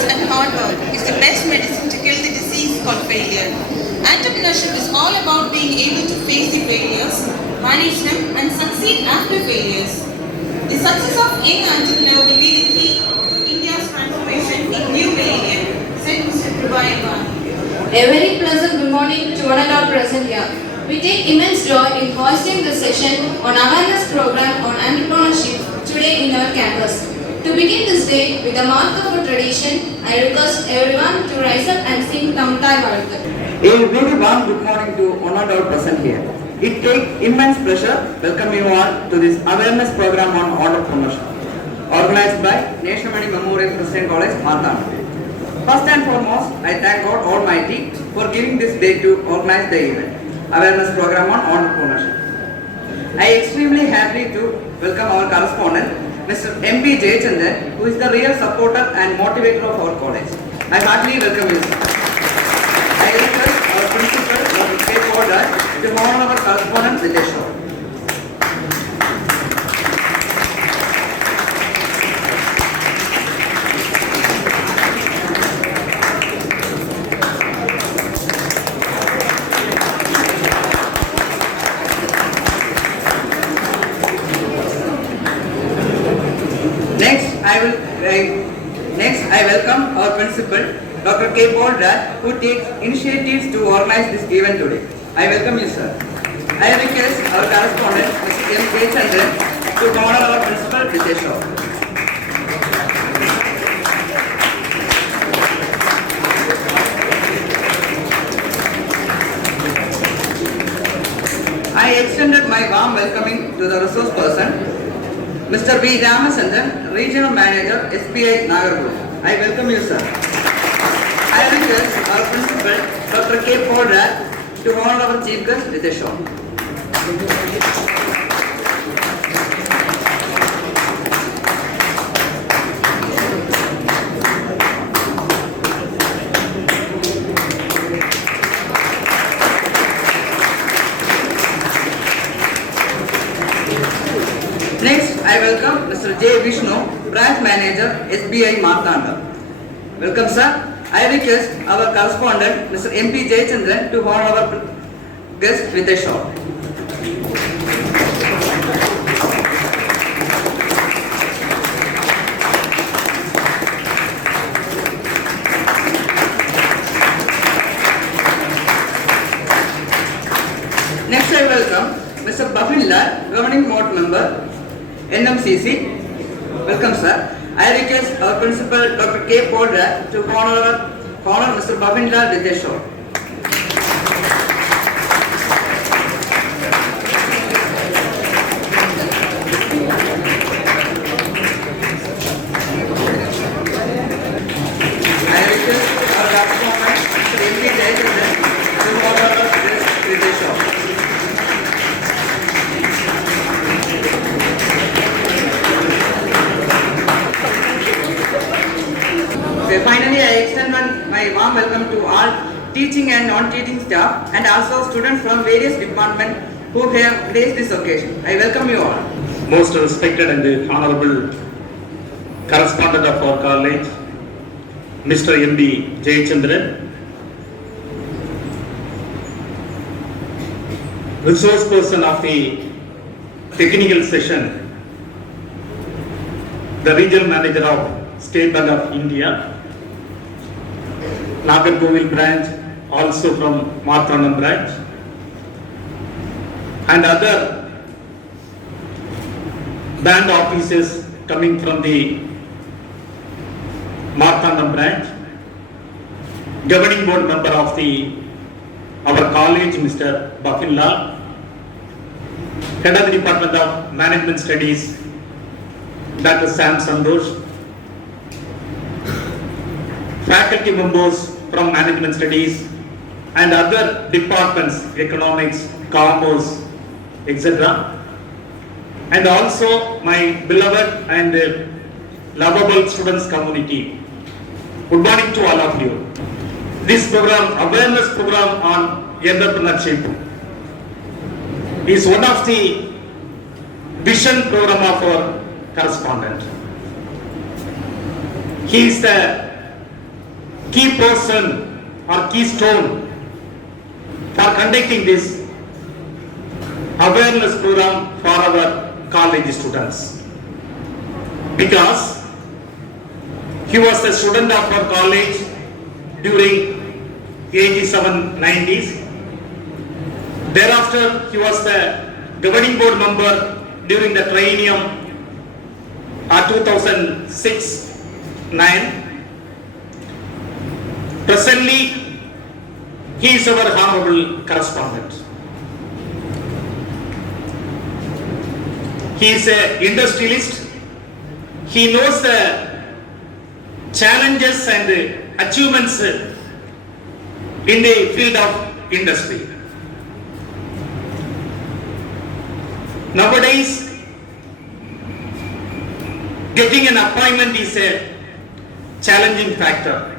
focus and hard work is the best medicine to kill the disease called failure. Entrepreneurship is all about being able to face the failures, manage them, and succeed after failures. The success of young entrepreneur will be the key to India's transformation in new millennium, said Mr.V.Ramachandran. A very pleasant good morning to one and all present here. We take immense joy in hosting this session on awareness program on entrepreneurship today in our campus. To begin this day with a mark of a tradition, I request everyone to rise up and sing Tamtai Vartha. A very warm good morning to one and all present here. It takes immense pleasure welcome you all to this awareness program on entrepreneurship, organized by Nagercoil Memorial Christian College, Marthandam. First and foremost, I thank God Almighty for giving this day to organize the event, awareness program on entrepreneurship. I am extremely happy to welcome our correspondent, Mr. J.Vishnu, who is the real supporter and motivator of our college. I heartily welcome you, sir. I request our principal, Dr.C.L.Jeba, to honor our correspondent with a show. Next, I welcome our principal, Dr. K.Raj, who takes initiatives to organize this event today. I welcome you, sir. I request our correspondent, Mr. N.M.C.C, to honor our principal with a show. I extended my warm welcoming to the resource person, Mr.V.Ramachandran, Regional Manager, SBI Nagercoil. I welcome you, sir. I request our principal, Dr. K.Raj, to honor our chief guest with a show. Next, I welcome Mr.J.Vishnu, Branch Manager, SBI Marthandam. Welcome, sir. I request our correspondent, Mr. M.P.Jayachandran, to honor our guest with a shout. Next, I welcome Mr. Buffin, Governing Board Member, N.M.C.C. Welcome, sir. I request our principal, Dr. K.Raj, to honor Mr. Buffin with a show. I request our correspondent, Mr. M.P.Jayachandran, to honor us with a show. Finally, I extend my warm welcome to all teaching and non-teaching staff and also students from various departments who have graced this occasion. I welcome you all. Most respected and honorable correspondent of our college, Mr. M.B. Jayachandran, resource person of the technical session, the regional manager of State Bank of India, Nagercoil branch, also from Marthandam branch, and other band officers coming from the Marthandam branch, governing board member of our college, Mr. Buffin, head of the Department of Management Studies, Dr. Sam Sandosh, faculty members from Management Studies and other departments, economics, commerce, etc. And also my beloved and lovable students community. Good morning to all of you. This program, awareness program on entrepreneurship, is one of the vision program of our correspondent. He is the key person or keystone for conducting this awareness program for our college students, because he was a student of our college during 87-90s. Thereafter, he was the governing board member during the triennium 2006-9. Presently, he is our honorable correspondent. He is an industrialist. He knows the challenges and achievements in the field of industry. Nowadays, getting an appointment is a challenging factor.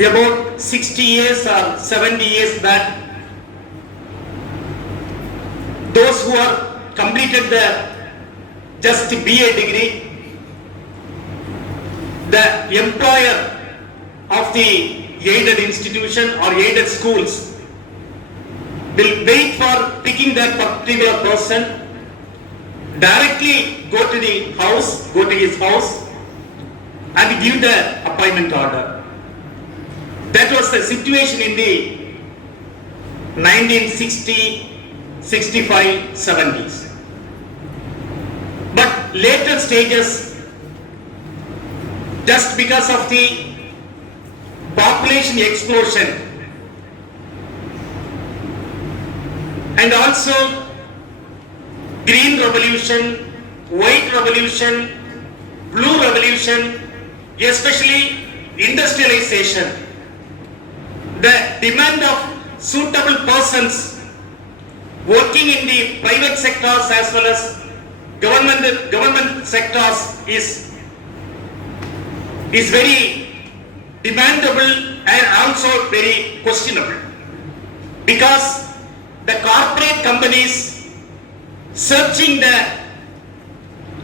About 60 years or 70 years back, those who are completed the just BA degree, the employer of the aided institution or aided schools will wait for picking that particular person, directly go to the house, go to his house and give the appointment order. That was the situation in the 1960, 65, 70s. But later stages, just because of the population explosion and also green revolution, white revolution, blue revolution, especially industrialization, the demand of suitable persons working in the private sectors as well as government sectors is very demandable and also very questionable, because the corporate companies searching the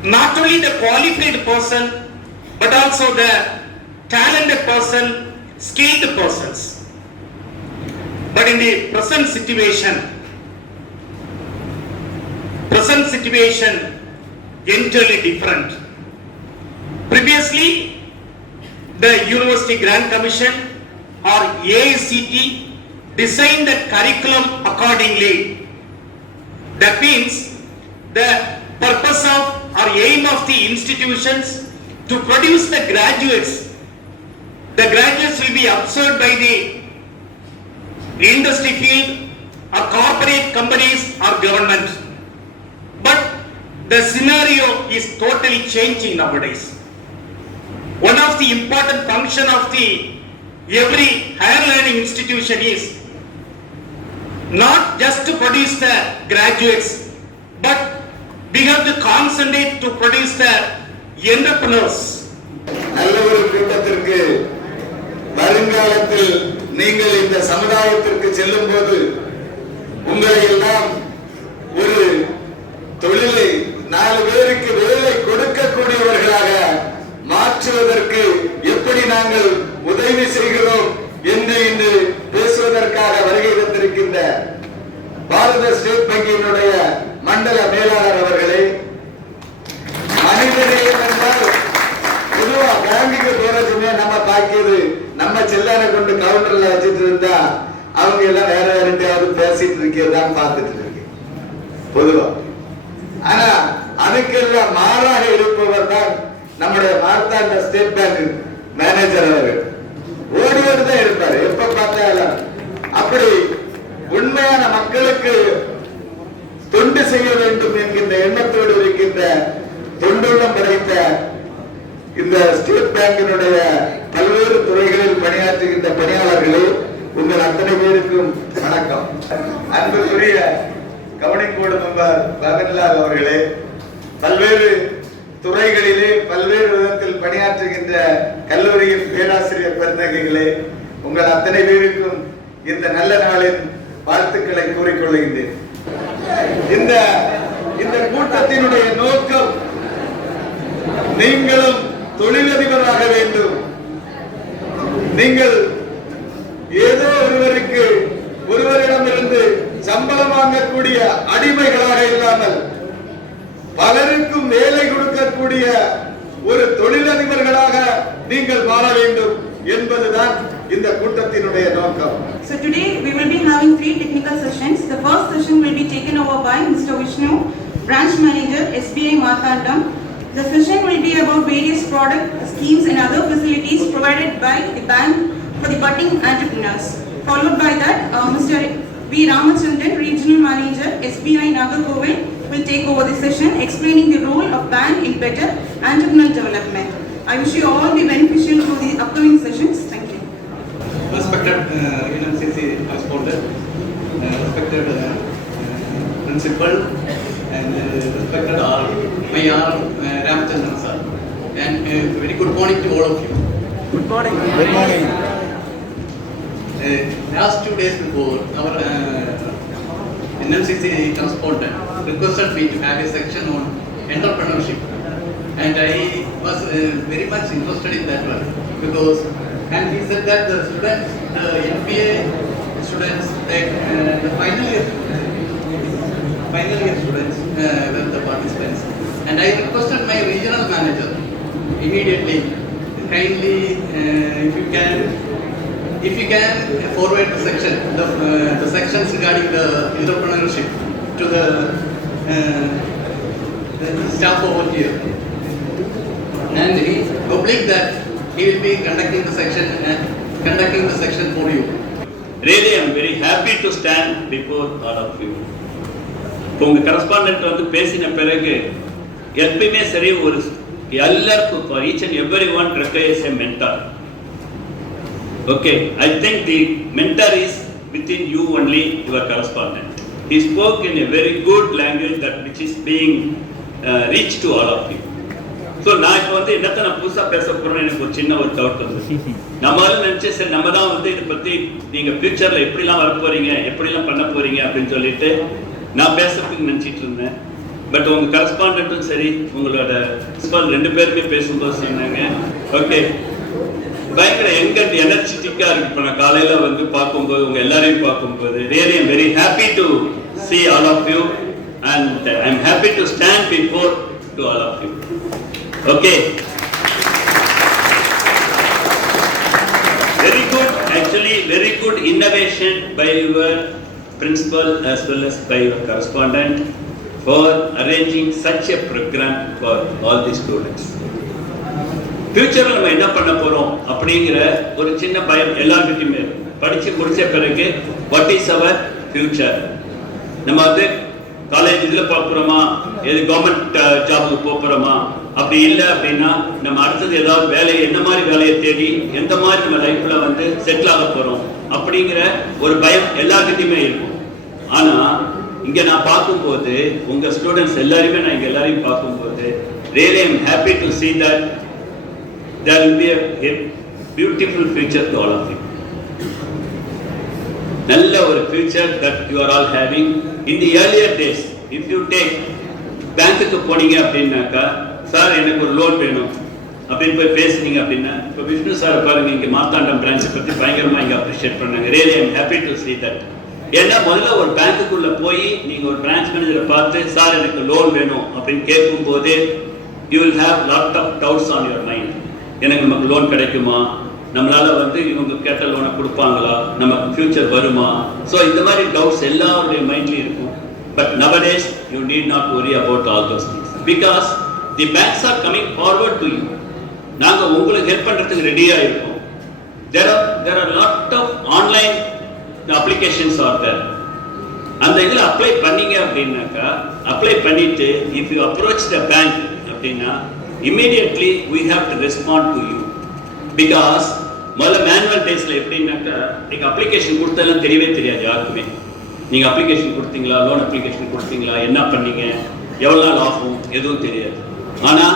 not only the qualified person but also the talented person, skilled persons. But in the present situation entirely different. Previously, the University Grant Commission or AICT designed the curriculum accordingly. That means the purpose of or aim of the institutions to produce the graduates. The graduates will be absorbed by the industry field or corporate companies or government. But the scenario is totally changing nowadays. One of the important function of the every higher learning institution is not just to produce the graduates, but we have to concentrate to produce the entrepreneurs. நல்ல ஒரு கூட்டத்திற்கு வருங்காலத்தில் நீங்கள் இந்த சமுதாயத்திற்கு செல்லும் போது உங்களை எல்லாம் ஒரு தொழிலை 4 பேருக்கு வேலை கொடுக்கக்கூடியவர்களாக மாற்றுவதற்கு எப்படி நாங்கள் உதவி செய்கிறோம் என்று இன்று பேசுவதற்காக வருகை தந்திருக்கின்ற பாரத ஸ்டேட் வங்கியினுடைய மண்டல மேலாளர் அவர்களே, மனிதநேயம் என்றால் பொதுவா பேங்குக்கு போறதுமே நம்ம பாக்கியது நம்ம செல்லானை கொண்டு கவுண்டர்ல வச்சுட்டு இருந்தா அவங்க எல்லாம் வேற யார்கிட்டயாவது பேசிட்டு இருக்கிறதான் பார்த்துட்டு இருக்கு பொதுவா. ஆனா அதுக்கெல்லாம் மாறாக இருப்பவர் தான் நம்முடைய மார்த்தாண்டம் ஸ்டேட் பேங்க் மேனேஜர் அவர்கள். ஓடியோடு தான் இருப்பாரு எப்ப பார்த்தாலும். அப்படி உண்மையான மக்களுக்கு தொண்டு செய்ய வேண்டும் என்கின்ற எண்ணத்தோடு இருக்கின்ற தொண்டுள்ளம் படைத்த இந்த ஸ்டேட் பேங்கினுடைய பல்வேறு துறைகளில் பணியாற்றுகின்ற பணியாளர்களே, உங்கள் அத்தனை பேருக்கும் வணக்கம். அன்புக்குரிய கவர்னிங் போர்டு மெம்பர் பவன்லால் அவர்களே, பல்வேறு துறைகளிலே பல்வேறு விதத்தில் பணியாற்றுகின்ற கல்லூரியின் பேராசிரியர் பெருந்தகைகளே, உங்கள் அத்தனை பேருக்கும் இந்த நல்ல நாளின் வாழ்த்துக்களை கூறிக்கொள்கின்றேன். இந்த கூட்டத்தினுடைய நோக்கம் நீங்களும் தொழிலதிபராக வேண்டும். நீங்கள் ஏதோ ஒருவரிடமிருந்து சம்பளம் வாங்கக்கூடிய அடிமைகளாக இல்லாமல் பலருக்கும் வேலை கொடுக்கக்கூடிய ஒரு தொழிலதிபர்களாக நீங்கள் மாற வேண்டும் என்பதுதான் இந்த கூட்டத்தினுடைய நோக்கம். So today we will be having 3 technical sessions. The first session will be taken over by Mr.Vishnu, Branch Manager, SBI Marthandam. The session will be about various product schemes and other facilities provided by the bank for the budding entrepreneurs. Followed by that, Mr.V.Ramachandran, Regional Manager, SBI Nagercoil, will take over the session explaining the role of bank in better entrepreneurial development. I wish you all be beneficial through the upcoming sessions. Thank you. Respected NMCC correspondent, respected principal, and respected Ramachandran sir, and very good morning to all of you. Good morning. Good morning. Last 2 days before, our NMCC correspondent requested me to have a section on entrepreneurship, and I was very much interested in that one because, and he said that the students, the MBA students, the final year students were the participants, and I requested my regional manager immediately, kindly, if you can forward the section, the sections regarding the entrepreneurship to the staff over here, and he published that he will be conducting the section for you. Really, I am very happy to stand before all of you. உங்க கரஸ்பாண்டன்ட் வந்து பேசின பிறகு எப்பயுமே சரி ஒரு எல்லாருக்கும் for each and everyone requires a mentor. Okay, I think the mentor is within you only, your correspondent. He spoke in a very good language that which is being reached to all of you. So நான் இப்போ வந்து என்னத்தை நான் புதுசா பேச போறேன்னு எனக்கு ஒரு சின்ன ஒரு டவுட் வந்து நம்மளால நினைச்சேன் சரி நம்ம தான் வந்து இதை பத்தி நீங்க ஃபியூச்சர்ல எப்படிலாம் வர போறீங்க எப்படிலாம் பண்ண போறீங்க அப்படின்னு சொல்லிட்டு நான் பேசுறதுக்கு நினைச்சிட்டு இருந்தேன். பட் உங்க கரஸ்பாண்டன்ட்டும் சரி உங்களோட பிரின்சிபல் 2 பேருமே பேசும்போது சொன்னாங்க ஓகே பயங்கர யங் அண்ட் எனர்ஜெட்டிக்கா இருக்கு. இப்போ நான் காலையில வந்து பார்க்கும்போது உங்க எல்லாரையும் பார்க்கும்போது really I'm very happy to see all of you and I'm happy to stand before to all of you. Okay. Very good, actually very good innovation by your principal as well as by your correspondent for arranging such a program for all the students. ஃபியூச்சர்ல நம்ம என்ன பண்ண போறோம் அப்படிங்கிற ஒரு சின்ன பயம் எல்லார்கிட்டயுமே படிச்சு முடிச்ச பிறகு வாட் இஸ் அவர் ஃபியூச்சர், நம்ம வந்து காலேஜ் இதுல போறோமா எது கவர்மெண்ட் ஜாபுக்கு போறோமா அப்படி இல்லை அப்படின்னா நம்ம அடுத்தது ஏதாவது வேலையை என்ன மாதிரி வேலையை தேடி எந்த மாதிரி நம்ம லைஃப்ல வந்து செட்டில் ஆக போறோம் அப்படிங்கிற ஒரு பயம் எல்லார்கிட்டயுமே இருக்கும். ஆனா இங்க நான் பார்க்கும்போது உங்க ஸ்டூடெண்ட்ஸ் எல்லாருமே நான் இங்க எல்லாரையும் பார்க்கும்போது really I'm happy to see that there will be a beautiful future to all of you. நல்ல ஒரு future that you are all having. In the earlier days, if you take பேங்க்குக்கு போனீங்க அப்படின்னாக்கா சார் எனக்கு ஒரு லோன் வேணும் அப்படின்னு போய் பேசுனீங்க அப்படின்னா இப்போ விஷ்ணு சார் பாருங்க இங்கே மார்த்தாண்டம் பிரான்ச்சை பற்றி பயங்கரமாக இங்கே அப்ரிஷியேட் பண்ணாங்க. really I'm happy to see that. ஏன்னா முதல்ல ஒரு பேங்க்குக்குள்ள போய் நீங்கள் ஒரு பிரான்ச் மேனேஜரை பார்த்து சார் எனக்கு லோன் வேணும் அப்படின்னு கேட்கும்போது you will have lot of doubts on your mind. எனக்கு நமக்கு லோன் கிடைக்குமா, நம்மளால வந்து இவங்க கேட்ட லோனை கொடுப்பாங்களா, நமக்கு ஃபியூச்சர் வருமா, ஸோ இந்த மாதிரி டவுட்ஸ் எல்லாருடைய மைண்ட்லையும் இருக்கும். But nowadays you need not worry about all those things because the banks are coming forward to you. நாங்க உங்களுக்கு ஹெல்ப் பண்றதுக்கு ரெடியா இருக்கோம். there are lot of online applications are there. அந்த இதுல அப்ளை பண்ணீங்க அப்படின்னாக்கா அப்ளை பண்ணிட்டு if you approach the bank அப்படின்னா immediately we have to respond to you because முதல்ல மேனுவல் டேஸ்ல எப்படின்னாக்கா நீங்க அப்ளிகேஷன் கொடுத்ததெல்லாம் தெரியவே தெரியாது யாருக்குமே. நீங்க அப்ளிகேஷன் கொடுத்தீங்களா, லோன் அப்ளிகேஷன் கொடுத்தீங்களா, என்ன பண்ணீங்க, எவ்வளவு நாள் ஆகும், எதுவும் தெரியாது. ஆனா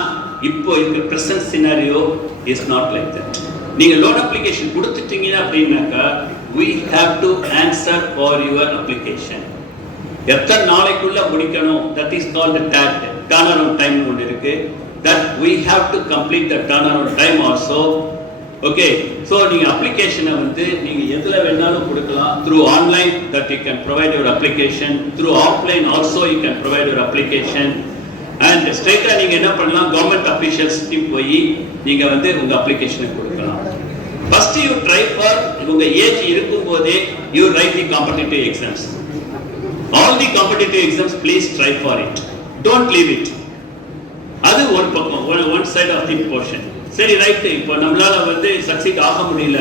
இப்போ இந்த present scenario is not like that. நீங்க லோன் அப்ளிகேஷன் கொடுத்துட்டீங்க அப்படின்னாக்கா we have to answer for your application. எத்தனை நாளைக்குள்ள முடிக்கணும், that is called the turnaround time ஒன்று இருக்கு. that we have to complete the turnaround time also. Okay, so நீங்க அப்ளிகேஷனை வந்து நீங்க எதுல வேணாலும் கொடுக்கலாம். Through online that you can provide your application, through offline also you can provide your application, and ஸ்ட்ரைட்டா நீங்க என்ன பண்ணலாம், கவர்மெண்ட் அபிஷியல்ஸ் போய் நீங்க வந்து உங்க அப்ளிகேஷனை கொடுக்கலாம். First you try for உங்க ஏஜ் இருக்கும் போதே you write the competitive exams. All the competitive exams please try for it. Don't leave it. அது ஒரு பக்கம், one side of the portion. சரி ரைட், இப்போ நம்மளால வந்து சக்சீட் ஆக முடியல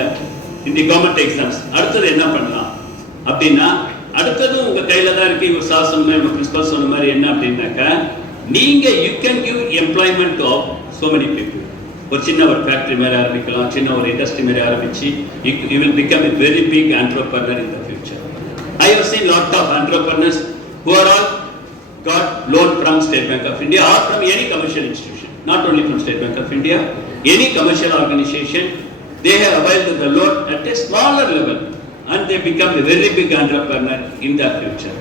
இந்த கவர்மெண்ட் எக்ஸாம்ஸ், அடுத்தது என்ன பண்ணலாம் அப்படின்னா, அடுத்ததும் உங்க கையில தான் இருக்கு. இவர் சார் சொன்ன மாதிரி, பிரின்சிபல் சொன்ன மாதிரி என்ன அப்படின்னாக்கா, நீங்க you can give employment of so many people. ஒரு சின்ன ஒரு ஃபேக்டரி மாதிரி ஆரம்பிக்கலாம், சின்ன ஒரு இண்டஸ்ட்ரி மாதிரி ஆரம்பிச்சு you will become a very big entrepreneur in the future. I have seen lot of entrepreneurs who are all got loan from State Bank of India or from any commercial institution, not only from State Bank of India, any commercial organization. They have availed the loan at a smaller level and they become a very big entrepreneur in the future.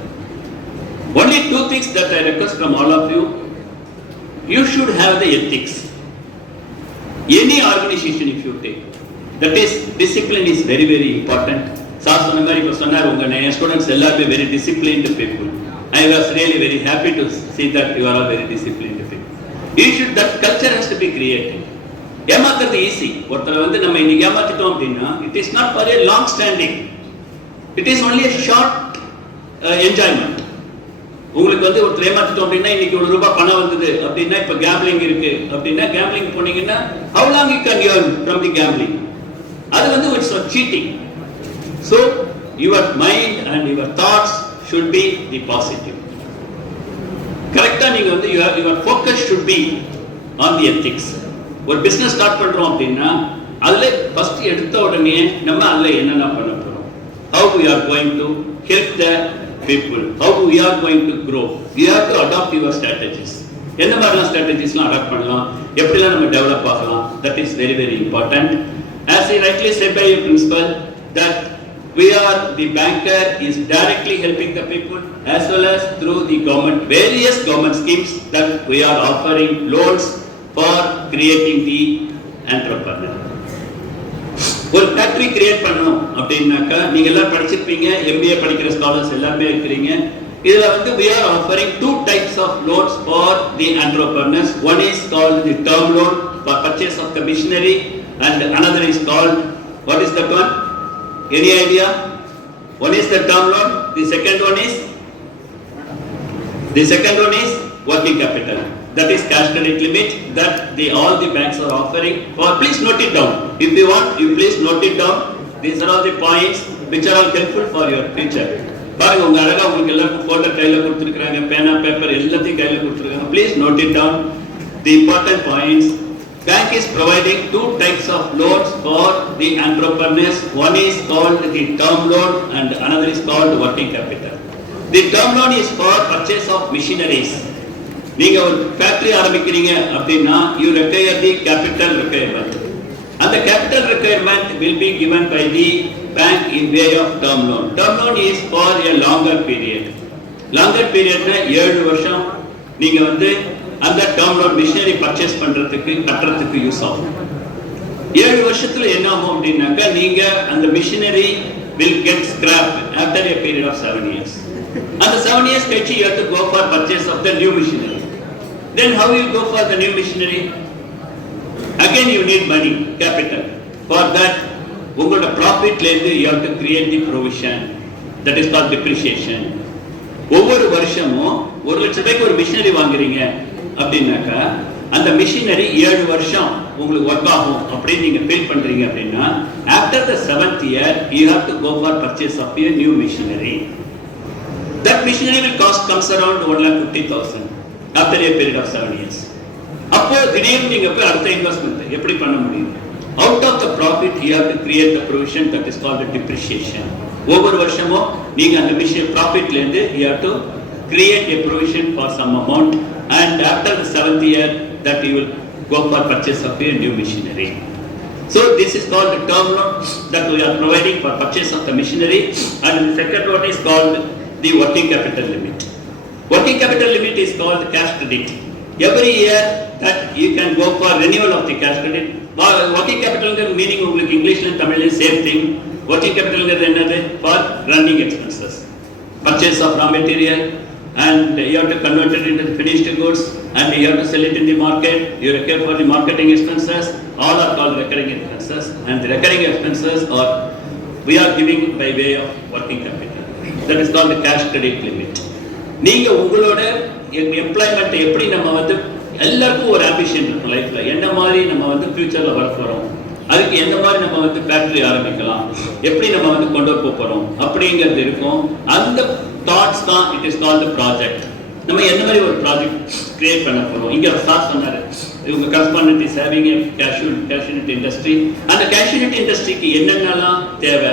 Only two things that I request from all of you: you should have the ethics. Any organization if you take, that is discipline is very very important. Sir சொன்ன மாதிரி இப்போ சொன்னார், உங்க ஸ்டூடெண்ட்ஸ் எல்லாருமே very disciplined people. I was really very happy to see that you are all very disciplined people. You should, that culture has to be created. ஏமாத்துறது ஈஸி. ஒருத்தரை வந்து நம்ம இன்னைக்கு ஏமாத்திட்டோம் அப்படின்னா, it is not for a long standing. It is only a short enjoyment. உங்களுக்கு வந்து ஒருத்தர் ஏமாத்திட்டோம் அப்படின்னா, இன்னைக்கு ₹1 பணம் வந்தது அப்படின்னா, இப்போ கேம்பிளிங் இருக்கு அப்படின்னா, கேம்பிளிங் போனீங்கன்னா how long you can earn from the gambling? அது வந்து it's a cheating. So your mind and your thoughts should be the positive. கரெக்ட்டா நீங்க வந்து your focus should be on the ethics. ஒரு business ஸ்டார்ட் பண்றோம் அப்படின்னா, அதுல ஃபர்ஸ்ட் எடுத்த உடனே நம்ம அதுல என்னென்ன பண்ண போறோம், how we are going to help the people, how we are going to grow. You have to adopt your strategies. என்ன மாதிரிலாம் strategiesலாம் அடாப்ட் பண்ணலாம், எப்படிலாம் நம்ம டெவலப் ஆகலாம், that is very very important. As he rightly said by your principal, that we are, the banker is directly helping the people as well as through the government, various government schemes that we are offering loans for creating the entrepreneur. ஒரு factory create பண்ணணும் அப்படின்னாக்கா, நீங்க எல்லாம் படிச்சிருப்பீங்க, MBA படிக்கிற ஸ்காலர்ஸ் எல்லாமே இருக்கிறீங்க. இதுல வந்து we are offering two types of loans for the entrepreneurs. One is called the term loan for purchase of the machinery and another is called, what is that one? Any idea? One is the term loan, the second one is working capital. That is cash credit limit that all the banks are offering. For, please note it down. If you want, you please note it down. These are all the points which are all helpful for your future. பாருங்க, உங்க அழகா உங்களுக்கு எல்லாருக்கும் போட்டோ கையில கொடுத்துருக்காங்க, பேனா பேப்பர் எல்லாத்தையும் கையில கொடுத்துருக்காங்க. Please note it down. The important points. Bank is providing two types of loans for the entrepreneurs. One is called the term loan and another is called working capital. The term loan is for purchase of machineries. நீங்க ஒரு ஃபேக்டரி ஆரம்பிக்கிறீங்க அப்படின்னா, you require the capital requirement. And the capital requirement will be given by the bank in way of term loan. Term loan is for a longer period. Longer period na 7 வருஷம் நீங்க வந்து அந்த term loan machinery purchase பண்றதுக்கு கட்டறதுக்கு யூஸ் ஆகும். 7 வருஷத்துல என்ன ஆகும் அப்படின்னாக்கா, நீங்க அந்த machinery will get scrapped after a period of 7 years. And the 7 years கழிச்சு you have to go for purchase of the new machinery. Then how you go for the new machinery? Again you need money, capital. For that உங்களோட ப்ராஃபிட்ல இருந்து you have to create the provision, that is called depreciation. ஒவ்வொரு வருஷமும் 1 லட்சம் ரூபாய்க்கு ஒரு மிஷினரி வாங்குறீங்க அப்படின்னாக்கா, அந்த மிஷினரி 7 வருஷம் உங்களுக்கு ஒர்க் ஆகும் அப்படின்னு நீங்க ஃபீல் பண்றீங்க அப்படின்னா, after the 7th year you have to go for purchase of a new machinery. That machinery will comes around 1,50,000 after a period of 7 years. அப்போ திடீர்னு நீங்க போய் அடுத்த இன்வெஸ்ட்மென்ட் எப்படி பண்ண முடியும்? Out of the profit you have to create the provision that is called the depreciation. ஒவ்வொரு வருஷமும் நீங்க அந்த மிஷினரி ப்ராஃபிட்ல இருந்து you have to create a provision for some amount, and after the 7th year that you will go for purchase of a new machinery. So this is called the term loan that we are providing for purchase of the machinery, and the second one is called the working capital limit. Working capital limit is called cash credit. Every year that you can go for renewal of the cash credit. Working capital meaning உங்களுக்கு இங்கிலீஷ்ல தமிழ்ல same thing. Working capital என்னது? For running expenses. Purchase of raw material and you have to convert it into the finished goods and you have to sell it in the market. You require for the marketing expenses. All are called recurring expenses, and the recurring expenses are we are giving by way of working capital. That is called the cash credit limit. நீங்க உங்களோட எம்ப்ளாய்மெண்ட் எப்படி நம்ம வந்து எல்லாருக்கும் ஒரு ஆம்பிஷன் இருக்கும் லைஃப்ல, என்ன மாதிரி நம்ம வந்து ஃபியூச்சர்ல வர போறோம், அதுக்கு எந்த மாதிரி நம்ம வந்து ஃபேக்டரி ஆரம்பிக்கலாம், எப்படி நம்ம வந்து கொண்டு போக போறோம் அப்படிங்கிறது இருக்கும். அந்த தாட்ஸ் தான் இட் இஸ் கால்ட் ப்ராஜெக்ட். நம்ம எந்த மாதிரி ஒரு ப்ராஜெக்ட் கிரியேட் பண்ண போறோம். இங்க சார் சொன்னாரு இவங்க correspondent is having a cashew nut industry. அந்த கேஷ்யூநட் இண்டஸ்ட்ரிக்கு என்னென்னலாம் தேவை,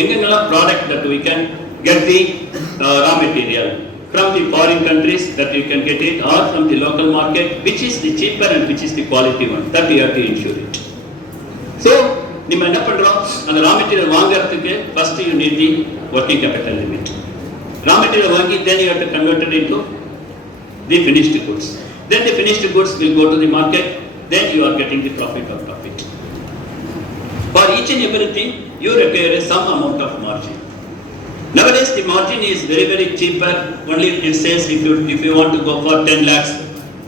எங்கெங்கெல்லாம் product that we can get the raw material from the foreign countries that you can get it, or from the local market, which is the cheaper and which is the quality one, that you have to ensure it. So நம்ம என்ன பண்றோம், அந்த raw material வாங்குறதுக்கு first you need the working capital limit. Raw material வாங்கி then you have to convert it into the finished goods. Then the finished goods will go to the market, then you are getting the profit of profit. For each and everything you require some amount of margin. Nowadays the margin is very very cheaper. Only it says if you want to go for 10 lakhs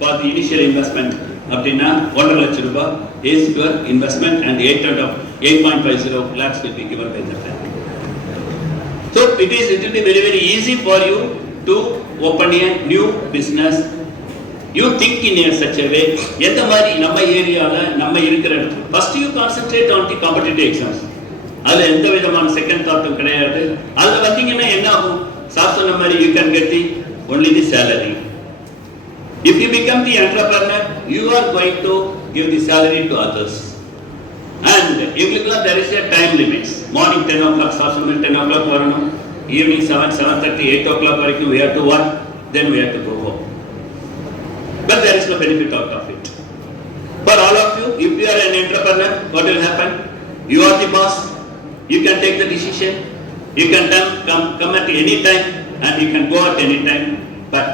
for the initial investment, அப்படினா 1.5 lakh ரூபாய் is your investment and 8.50 lakhs will be given by the bank. So it will be very very easy for you to open a new business. You think in a such a way, எந்த மாதிரி நம்ம ஏரியால நம்ம இருக்கிற இடத்துல first you concentrate on the competitive exams. அதுல எந்த விதமான செகண்ட் தாட்டும் கிடையாது. அதுல வந்தீங்கன்னா என்ன ஆகும், சார் சொன்ன மாதிரி you can get the only the salary. If you become the entrepreneur, you are going to give the salary to others. And எங்களுக்குலாம் there is a time limits. Morning 10 o'clock, sir சொன்ன 10 o'clock வரணும். Evening 7:30, 8 o'clock வரைக்கும் we have to work. Then we have to go home. But there is no benefit out of it. For all of you, if you are an entrepreneur, what will happen? You are the boss. You can take the decision. You can come at any time and you can go at any time. But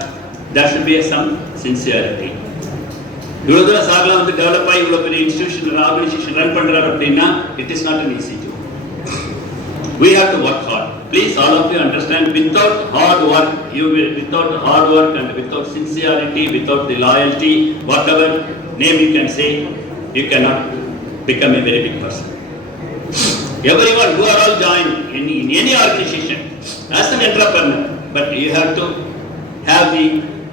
there should be some sincerity. இவ்வளவு தூரம் சார்லாம் வந்து டெவலப் ஆகி இவ்வளவு பெரிய institution organisation run பண்றாரு அப்படின்னா it is not an easy job. We have to work hard. Please, all of you understand, without hard work, and without sincerity, without the loyalty, whatever name you can say, you cannot become a very big person. Everyone who are all joined in any organization as an entrepreneur, but you have to have the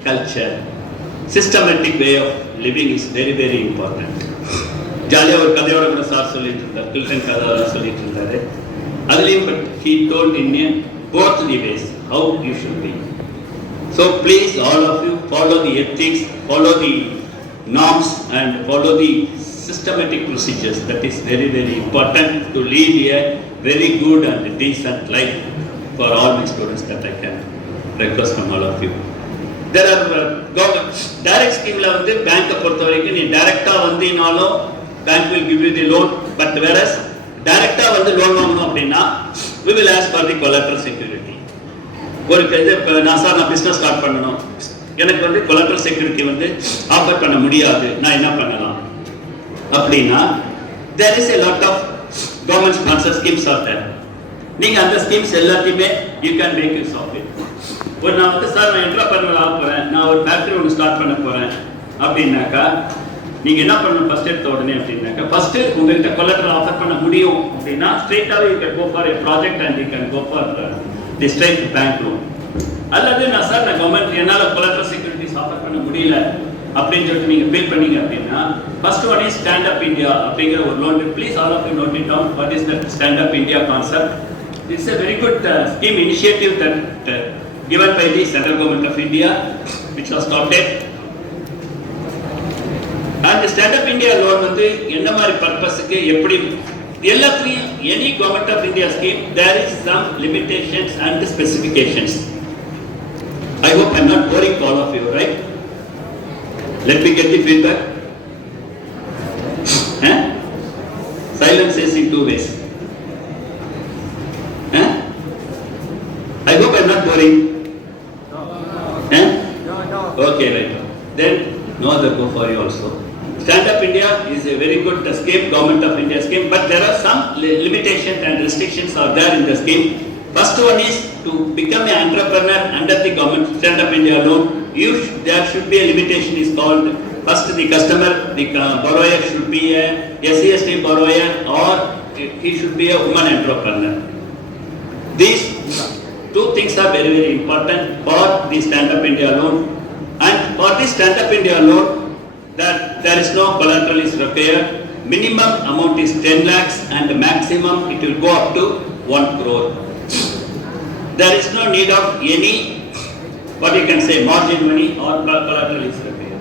culture. Systematic way of living is very very important. ஜாலியா ஒரு கதையோட கூட சார் சொல்லிட்டு இருந்தார், கில்டன் கதை சொல்லிட்டு இருந்தாரு. அதுலயும் but he told in both the ways how you should be. So please all of you follow the ethics, follow the norms and follow the systematic procedures. That is very very important to lead a very good and decent life for all my students that I can request from all of you. There are government direct scheme la வந்து bank பொறுத்த வரைக்கும் நீ டைரக்டா வந்தீனாலும் bank will give you the loan, but whereas டைரக்டா வந்து லோன் வாங்கணும் அப்படின்னா we will ask for the collateral security. ஒரு நான் பிசினஸ் ஸ்டார்ட் பண்ணணும், எனக்கு வந்து collateral security வந்து ஆஃபர் பண்ண முடியாது, நான் என்ன பண்ணலாம் அப்படின்னா there is a lot of government sponsored schemes are there. நீங்க அந்த ஸ்கீம்ஸ் எல்லாத்தையுமே you can make use of it. ஒரு நான் வந்து சார் நான் என்டர்பிரனர் ஆக போறேன், நான் ஒரு ஃபேக்டரி ஒன்று ஸ்டார்ட் பண்ண போறேன் அப்படின்னாக்கா நீங்க என்ன பண்ணணும் ஃபர்ஸ்ட் எடுத்த உடனே அப்படின்னாக்கா ஃபர்ஸ்ட் உங்ககிட்ட கொலட்டரல் ஆஃபர் பண்ண முடியும் அப்படின்னா ஸ்ட்ரைட்டாவே you can go for a project and you can go for the straight bank loan. அல்லது நான் சார் நான் கவர்மெண்ட் என்னால கொலட்டரல் செக்யூரிட்டிஸ் ஆஃபர் பண்ண முடியல அப்படின்னு சொல்லிட்டு நீங்க பே பண்ணீங்க அப்படின்னா first one is stand up India அப்படிங்கிற ஒரு loan. Please all of you note it down. What is that stand up India concept? This is a very good scheme initiative that given by the Central Government of India, which was started. And the Stand Up India loan வந்து என்ன மாதிரி பர்பஸ்க்கு எப்படி எல்லாத்துலயும் any Government of India scheme there is some limitations and specifications. I hope I am not boring all of you, right? Let me get the feedback. Silence is in two ways. I hope I am not boring. No. Okay, right. Then no other go for you also. Stand Up India is a very good scheme, Government of India scheme, but there are some limitations and restrictions are there in the scheme. First one is to become an entrepreneur under the government Stand Up India loan. There should be a limitation is called, first the customer, the borrower should be a SCST borrower or he should be a woman entrepreneur. These two things are very, very important for the Stand Up India loan. And for the Stand Up India loan, that there is no collateral is required. Minimum amount is 10 lakhs and the maximum it will go up to 1 crore. There is no need of any, what you can say, margin money or collateral is required.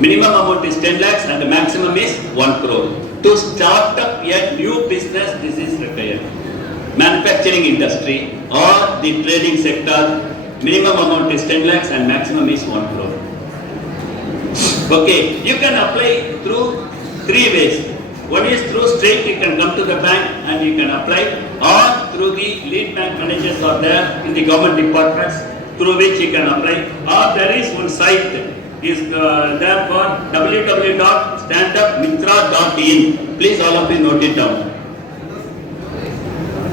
Minimum amount is 10 lakhs and the maximum is 1 crore. To start up a new business, this is required. Manufacturing industry or the trading sector, minimum amount is 10 lakhs and maximum is 1 crore. Okay, you can apply through 3 ways. One is through straight, you can come to the bank and you can apply, or through the lead bank managers are there in the government departments through which you can apply, or there is one site is there for www.standupmitra.in. Please all of you note it down.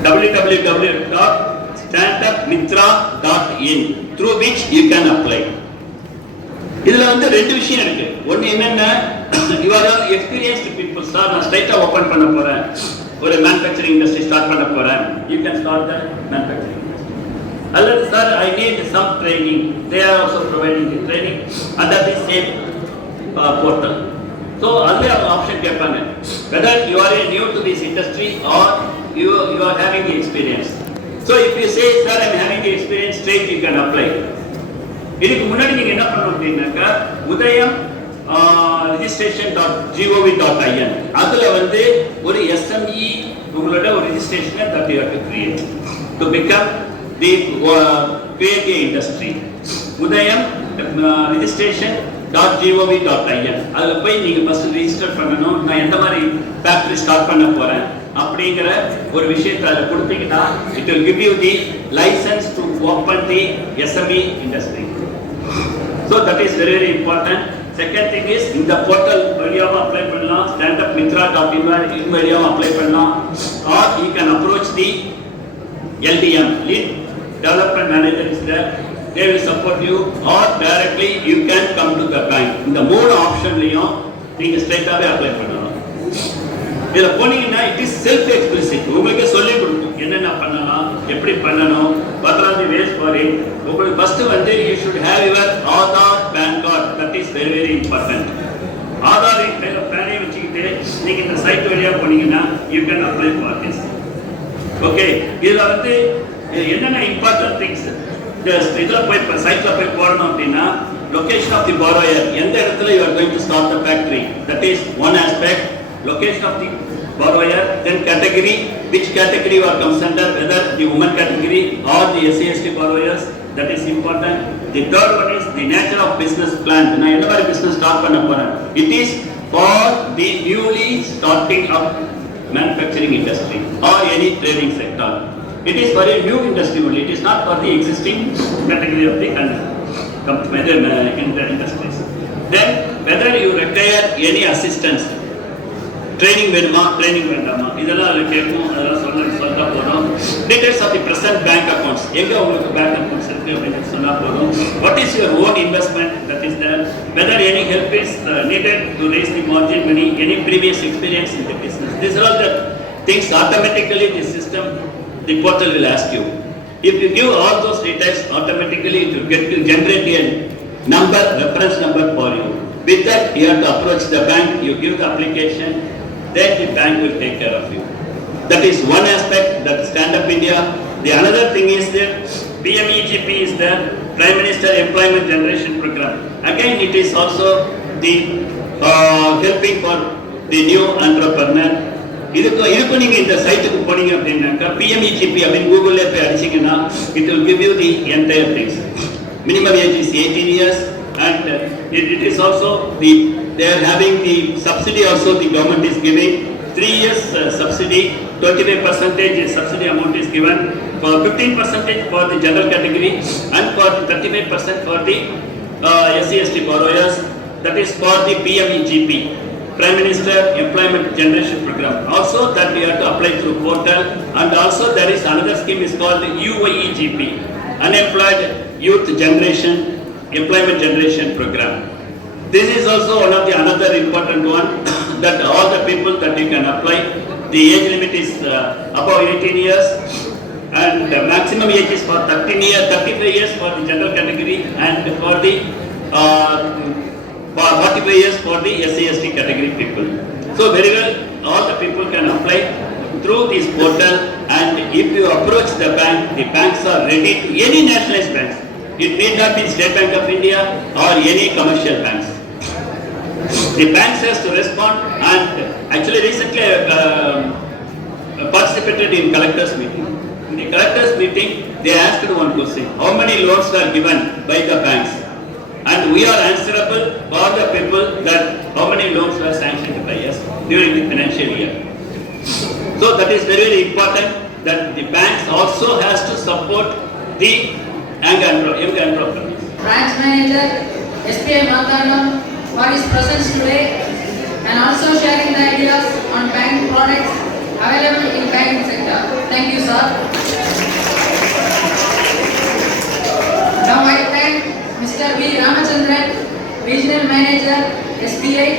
www.standupmitra.in through which you can apply. இதுல வந்து ரெண்டு விஷயம் இருக்கு. ஒன்னு என்னன்னா, you are all experienced people. Sir நான் ஸ்ட்ரைட்டா ஓபன் பண்ண போறேன், ஒரு manufacturing industry ஸ்டார்ட் பண்ண போறேன். You can start the manufacturing industry. அல்லது sir I need some training. They are also providing the training under the same portal. So அதுல ஆப்ஷன் கேட்பாங்க. Whether you are new to this industry or you are having the experience. So if you say, sir, I am having the experience, straight you can apply. இதுக்கு முன்னாடி நீங்க என்ன பண்ணணும் அப்படின்னாக்கா, உதயம் registration.gov.in அதுல வந்து ஒரு SME உங்களோட ஒரு registration that you have to create to become the create a industry. உதயம் registration.gov.in அதுல போய் நீங்க ஃபர்ஸ்ட் ரெஜிஸ்டர் பண்ணணும். நான் எந்த மாதிரி ஃபேக்டரி ஸ்டார்ட் பண்ண போறேன் அப்படிங்கிற ஒரு விஷயத்தை அதுல கொடுத்தீங்கன்னா, it will give you the license to open the SME industry. So that is very, very important. Second thing is, in the portal வழியாக apply பண்ணலாம், standupmitra.in வழியாக apply பண்ணலாம், or you can approach the LDM, lead development manager is there. They will support you, or directly you can come to the bank. இந்த மூணு ஆப்ஷன்லயும் நீங்க ஸ்ட்ரைட்டாவே அப்ளை பண்ணலாம். இதுல போனீங்கன்னா it is self explicit. உங்களுக்கு சொல்லி கொடுக்கும் என்னென்ன பண்ணலாம், எப்படி பண்ணணும், what are the ways for it. உங்களுக்கு ஃபர்ஸ்ட் வந்து you should have your Aadhaar PAN card. That is very, very important. Aadhaar பேனை வச்சுக்கிட்டு நீங்க இந்த சைட் வழியா போனீங்கன்னா you can apply for this. Okay, இதுல வந்து என்னென்ன இம்பார்ட்டன்ட் திங்ஸ் இதுல போய் சைட்ல போய் போடணும் அப்படின்னா, location of the borrower, எந்த இடத்துல you are going to start the factory, that is one aspect. Location of the borrower, then category, which category you are comes under, whether the woman category or the SC/ST borrowers, that is important. The third one is the nature of business plan. நான் என்ன மாதிரி business start பண்ண போறேன். It is for the newly starting up manufacturing industry or any trading sector. It is for a new industry only. It is not for the existing category of the industries. Then whether you require any assistance, training வேணுமா, training வேண்டாமா, இதெல்லாம் அதில் கேட்கும். அதெல்லாம் சொல்ல போதும். Details of the present bank accounts, எங்கே உங்களுக்கு பேங்க் அக்கௌண்ட்ஸ் இருக்குது அப்படின்னு சொன்னால் போதும். What is your own investment, that is there. Whether any help is needed to raise the margin money, any previous experience in the business. These are all the things automatically the system, the portal will ask you. If you give all those details, automatically it will get to generate a number, reference number for you. With that, you have to approach the bank, you give the application, then the bank will take care of you. That is one aspect, that Stand Up India. The another thing is that PMEGP is there, Prime Minister Employment Generation Program. Again, it is also the helping for the new entrepreneur. இதுக்கு நீங்க இந்த சைட்டுக்கு போனீங்க அப்படின்னாக்கா, PMEGP அப்படின்னு கூகுள்ல போய் அடிச்சீங்கன்னா, it will give you the entire things. Minimum age is 18 years and it is also they are having the subsidy also, the government is giving 3 years subsidy, 25% subsidy amount is given, for 15% for the general category and for 35% for the SC/ST borrowers, that is for the PMEGP, Prime Minister Employment Generation Program. Also that we have to apply through portal, and also there is another scheme is called the UYEGP, Unemployed Youth Generation Employment Generation Program. This is also one of the another important one that all the people that you can apply. The age limit is above 18 years and the maximum age is for 35 years for the general category and for the 45 years for the SC/ST category people. So very well all the people can apply through this portal, and if you approach the banks are ready to any nationalized banks. It need not be State Bank of India or any commercial banks. The banks has to respond, and actually recently participated in collectors meeting. In the collectors meeting, they asked one question: how many loans were given by the banks? And we are answerable for the people that how many loans were sanctioned by us during the financial year. So that is very, very important that the banks also has to support the young entrepreneurs. Branch Manager SBI Marthandam for his presence today and also sharing the ideas on banking products available in banking sector. Thank you, sir. Now I thank Mr.V.Ramachandran, Regional Manager SBI,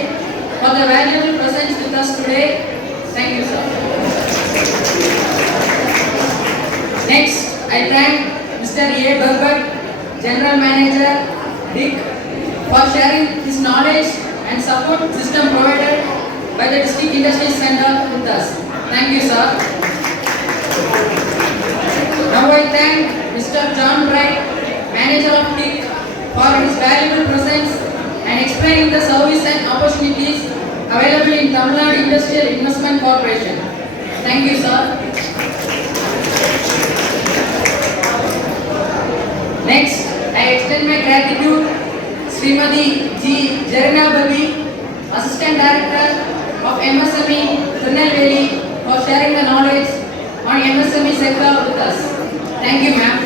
for the valuable presence with us today. Thank you, sir. Next, I thank Mr. A. Berber, General Manager DIC, for sharing his knowledge and support system provided by the District Industry Center with us. Thank you, sir. Now I thank Mr. John Bright, Manager of DIC, for his valuable presence and explaining the service and opportunities available in Tamil Nadu Industrial Investment Corporation. Thank you, sir. Next, I extend my gratitude Srimati G. Jarina Babi, Assistant Director of MSME Tirunelveli, for sharing the knowledge on MSME sector with us. Thank you, ma'am.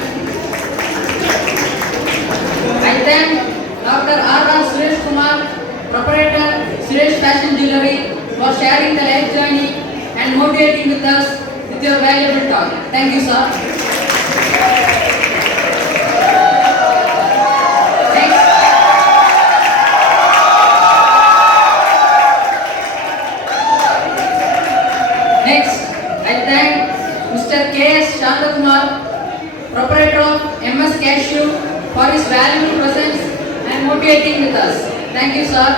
I thank Dr. R. Suresh Kumar, Proprietor Suresh Fashion Jewelry, for sharing the life journey and motivating with us with your valuable talk. Thank you, sir. Next, I thank Mr. K.S. Shantakumar, Proprietor of MS Cashew, for his valuable presence and motivating with us. Thank you, sir.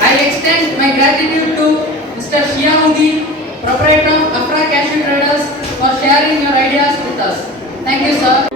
I extend my gratitude to Mr. Shiaudi, Proprietor of Afra Cashew Traders, for sharing your ideas with us. Thank you, sir.